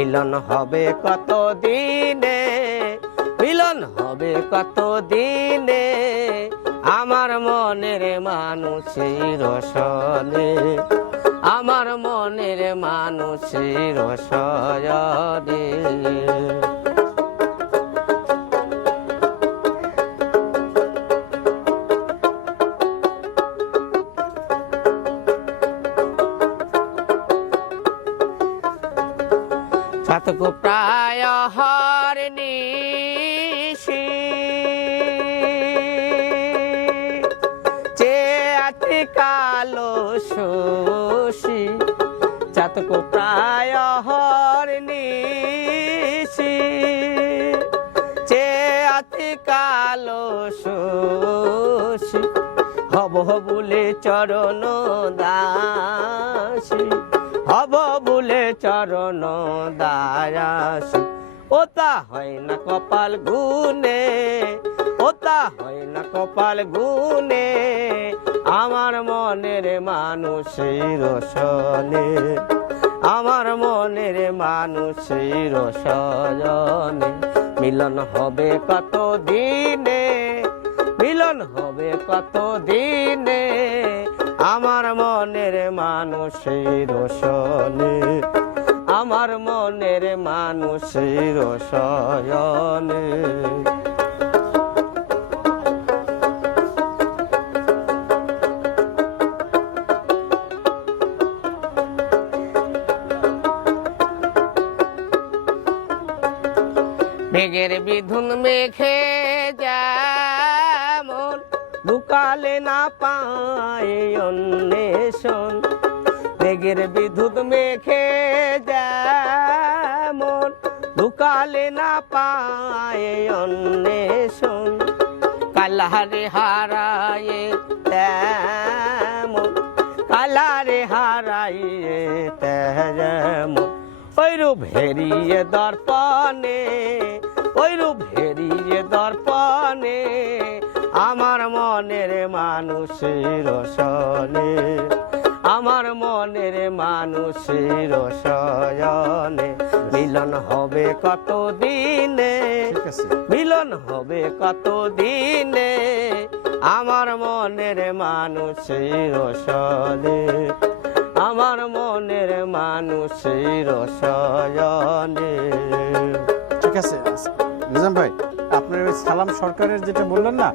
মিলন হবে কত দিনে, মিলন হবে কত দিনে, আমার মনের মানুষের সনে, আমার মনের মানুষের সয়নে। সাতকো প্রায় হরনিশি চেয়াতে কালো শোষী, সাতকো প্রায় হরনিশি চেয়াতে কালো শোষী, হব বলে চরণ দাসী, হব বলে চরণ দায়াসী। ওতা হয় না কপাল গুনে, ওতা হয় না কপাল গুনে, আমার মনের মানুষের সনে, আমার মনের মানুষের সজনে। মিলন হবে কত দিনে, মিলন হবে কত দিনে, আমার মনের মানুষের সনে, আমার মনের মানুষের সয়নে। মেঘের বিধুন মেঘে যেমন লুকালে না পায় অন্বেষণ, মেঘের বিধুন মেঘে যেমন লুকালে না পায় অন্বেষণ, কালারে হারায়ে তেমন, কালারে হারায়ে তেমন, ওইরূপ হেরিয়ে দর্পণে, ওইরূপ হেরিয়ে দর্পণে, আমার মনের মানুষের সনে, আমার মনের মানুষের সয়নে। মিলন হবে কত দিনে, মিলন হবে কত দিনে, আমার মনের মানুষের সনে, আমার মনের মানুষের সয়নে। ঠিক আছে নিজাম ভাই, আপনার ওই সালাম সরকারের যেটা বললেন না,